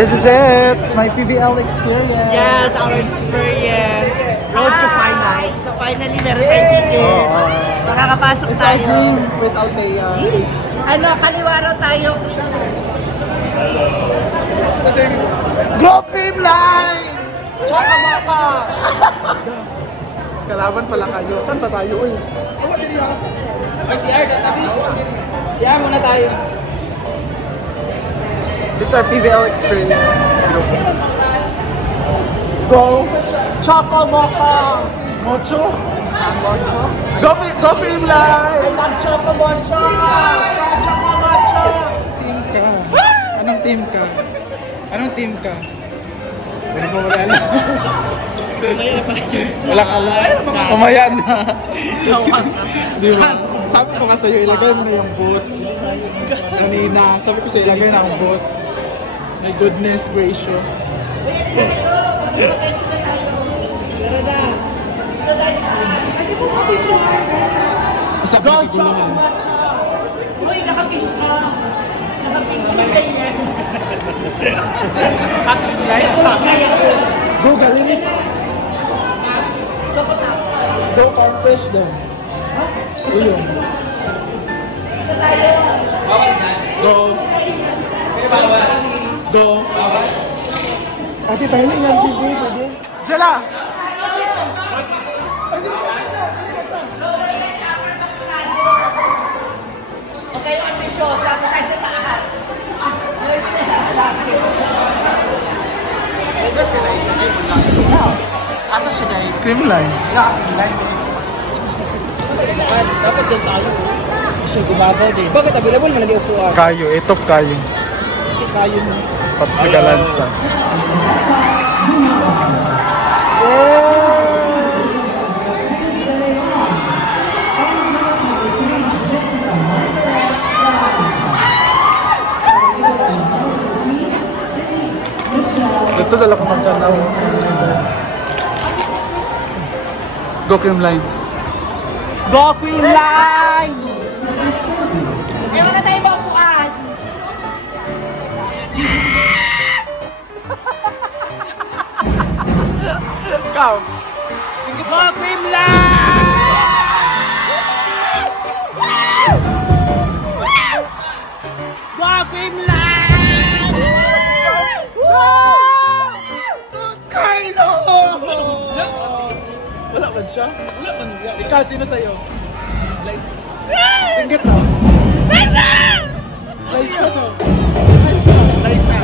This is it! My PBL experience! Yes, our experience. Road to finals. So finally, meron tayong ticket. Makakapasok tayo. It's green with Althea. Ano, kaliwa raw tayo. Go Cream Line! Tsaka maka! Kalaban pala kayo. Saan ba tayo? Uy! Ay, CR sa tabi. CR muna tayo. This is our PBL experience. Go! Choco Mocha! Mocho? Mocho? Go Cream Line! I love Choco Mocha! Choco Mocha! Team ka. Anong team ka? Anong team ka? Wala mo wala na. Wala ka alam. Pamaya na. Di ba? Sabi ko nga sa'yo, ilagay mo na yung boots. Kanina, sabi ko sa'yo, ilagay na ang boots. My goodness gracious. Isa pa nagigulungan. Uy, nakapink ka. Nakapink ka ganyan. Go Galinis. Go Carfish doon. Uyong. Go. Go. Ate, tayo na yung TV, pwede? Sila! Okay, yung ambisyosa. Ito tayo sa taas. Ito sila isa kayo wala. Asa siya kayo? Cream Line. Dapat dyan tayo. Kasi gumabaw din. Bakit available na upuan? Kayo, itop kayo. Kayo mo. Pati sa Galanza. Ito dala ko magtanaw. Go Cream Line. Go Cream Line! Eh, wala tayo ba upuan? Ikaw! Sige Go Cream Line! Go Cream Line! Carlo! Wala man siya? Wala man. Ikaw, sino sa'yo? Singgit mo. Liza to. Liza.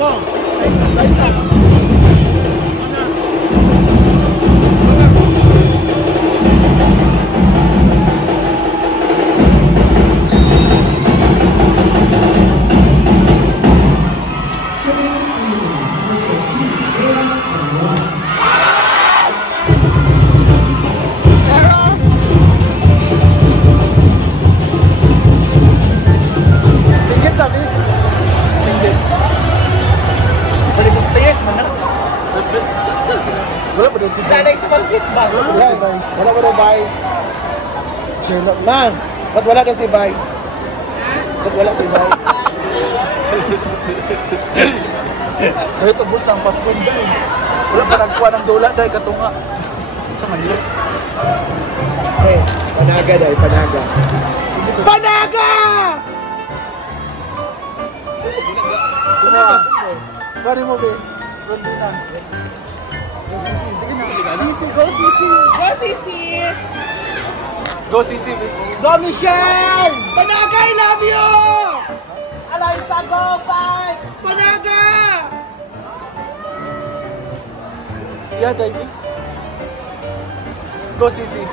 Go! Liza. Singgit sabi? Singgit. Wala ba daw si Vice? Lalay sa Conquist ba? Wala ba si Vice? Wala mo daw Vice. Sherlock. Man, ba't wala daw si Vice? Ba't wala si Vice? Kaya ito bus ng patpun dahil. Wala pa nagkuha ng dola dahil katunga. Isa mali. Eh, panaga dahil, panaga. Sige to. Panaga! Gumawa. Pari mo be. Rondina. Sige na. Sisi, go Sisi. Go Sisi! Go Sisi. Go Michelle! Panaga, I love you! Alaysa, go fight! Panaga! Yeah, David. Go Sisi.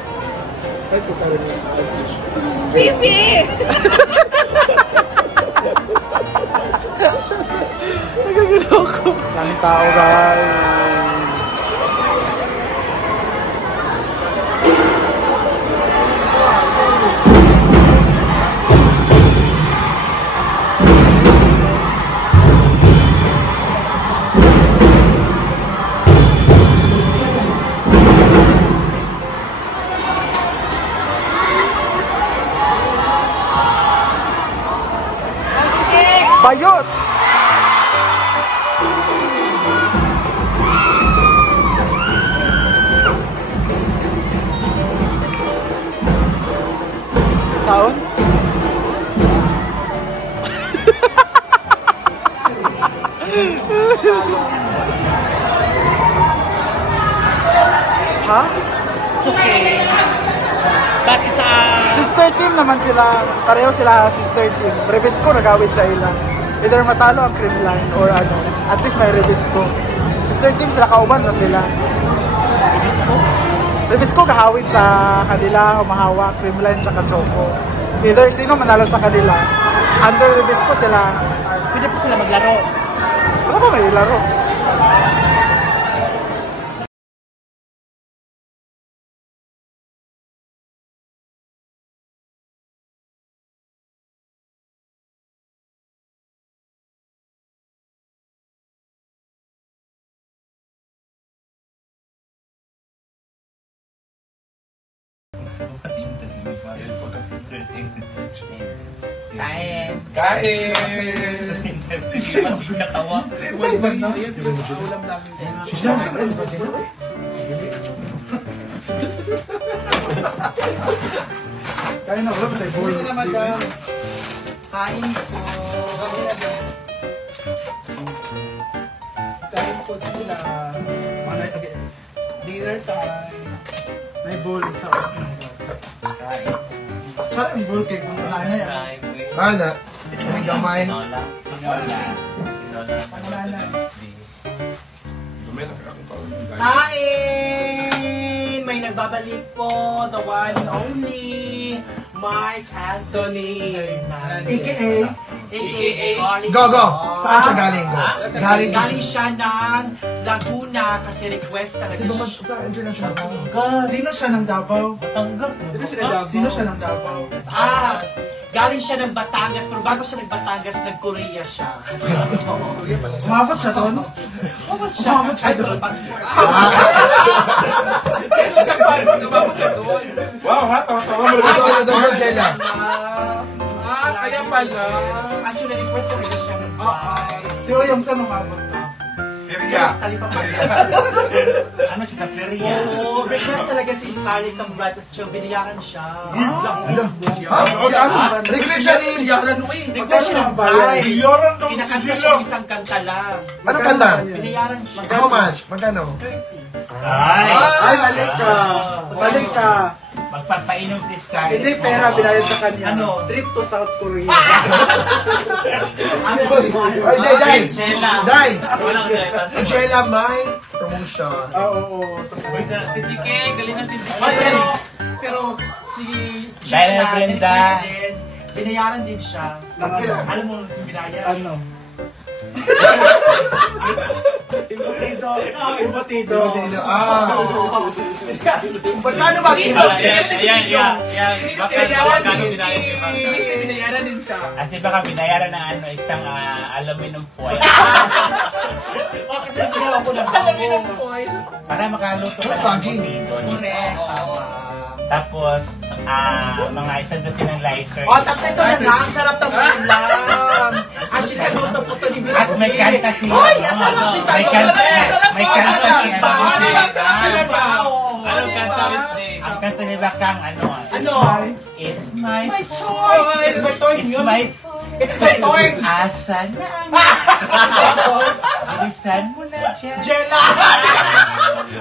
Ay, puta rin yung Sisi! Nagagano ko. Ang tao guys. Bayot! Ha? It's okay. But it's Sister team naman sila. Pareho sila sister team. Rebisco nagawid sa ilang. Either matalo ang Creamline or ano. At least may Rebisco. Sister team sila, kauban na sila. Rebisco? Rebisco kahawid sa kanila, humahawak, Creamline tsaka Choco. Either sino manalo sa kanila. Under Rebisco sila. Pwede pa sila maglaro. Wala ba may laro? Kain. Kain! Sige, masih katawa. Ulam namin. Kaya na, wala ba tayo boy? Kain po. Kain po sila. Dinner time. May bowl sa Kain. Tsaka yung bowl cake. Ano yan? Kain, boy. Ana, may gamay. Tinola. Tinola. Kain! May nagbabalik po, the one and only Mark Anthony. AKA Scarlett. Go, go! Johansson. Saan siya galing? Galing siya ng Laguna kasi request talaga Kasi siya. sa international. Sino siya ng Davao? Batangas. Sino siya ng Davao? Galing siya ng Batangas, pero bago siya nag-Batangas, nag-Korea siya. Umabot siya doon? Umabot siya. Ay, pero passport. Wow, ha? Tawa-tawa mo. Ito, Jella. Kaya pala. Actually, request talaga siya ng Si Oyong saan umabot ka? Pirya. Ano siya sa Peria? Oo, request talaga si Scarlett ng Brad, tapos siya, biniyakan siya. Regret siya ni... Request siya ng Brad. Pinakanta siya ng isang kanta lang. Ano kanta? Biniyaran siya. How much? Magkano? 30. Ay, balik ka! Balik ka! Magpapainom si Sky. Hindi pera binayad sa kanya. Ano? Trip to South Korea. Ay, Day! Jella. Day! Walang Jella. Si Jella may promotion. Oo. Uy, si Sike. Galingan si Sike. Ay, pero si Dahil Jella, Brenda. request din, binayaran din siya. Alam mo yung binayar? Ano? Imbutido. Imbutido. Magkano ba? Ayan. Baka magkano sinayang si Baka. Binayaran din siya. Kasi baka binayaran ng ano, isang aluminum foil. O, kasi ginawa ko ng bango. Para makaluto ka Saging. Correct. Tapos, mga isang dosin ng lighter. O, tapos ito na nga, ang sarap ng ulam. Actually, nagluto po ito ni Miss At may kanta si... Ay, ang sarap ni May kanta si... Anong kanta, Miss Jay? Ang kanta ni Bakang, ano? Ano? It's my... My toy! It's my toy It's yun. my... It's my toy! Asa na ang... Tapos, Bilisan mo na dyan. Jella!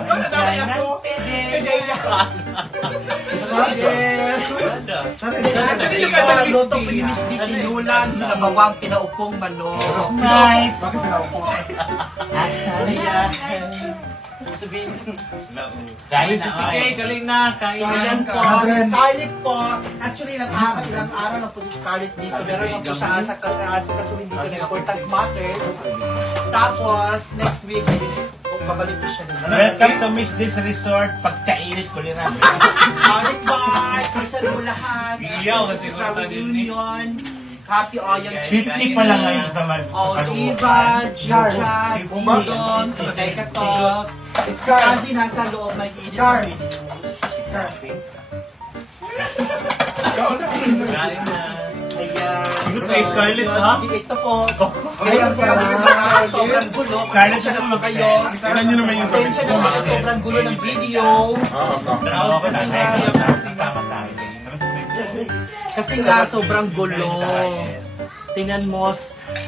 Nandiyan ang pede. Actually, luto ko ni Miss D. Tinulang, sinabawang pinaupong manok. My... Bakit pinaupo? Asa na Ayan. ang... So, basically, Dahil Si na Sike, galing na. Kain so ayan na. po, si Scarlett po, actually ilang araw na po si Scarlett dito, meron na po siya sa kasuhin dito ng Important Matters. Tapos, next week, babalik po siya dito. Welcome to Miss This Resort. Pagkailit ko rin namin. Scarlett Bar, person mo lahat. Iyaw, kasi Sa wala din eh. reunion, Happy Oyang 50 pa lang ngayon sa O, Diva, Jinja, Didon, Tagay Katok. Si Kazi nasa loob, mag-edit ng videos. Kain na. Ayan. Gusto kay Scarlett, ha? Ito po. Ngayon po kami sa sobrang gulo. Pasensya na po kayo. Pasensya na po kayo, sobrang gulo ng video. Kasi nga, sobrang gulo. Tingnan mo,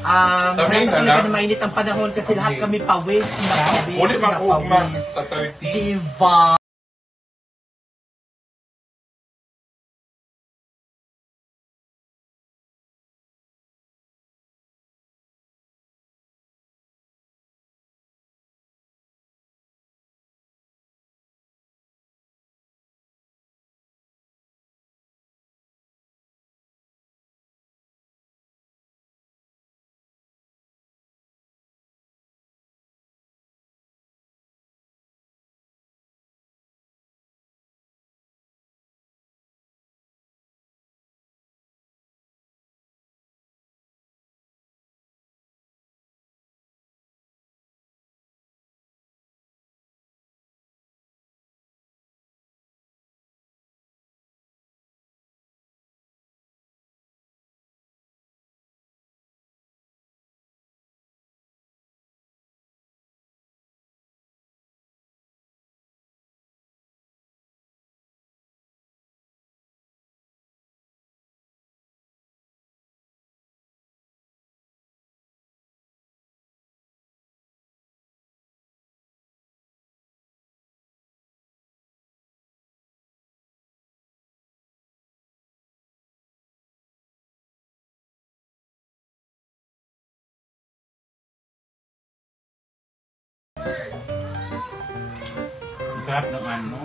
Tamay na talaga lang. na mainit ang panahon kasi lahat kami pawis na pawis Uli na mag-ugma pawis. sa 30. Diva. Ang sarap ng ano.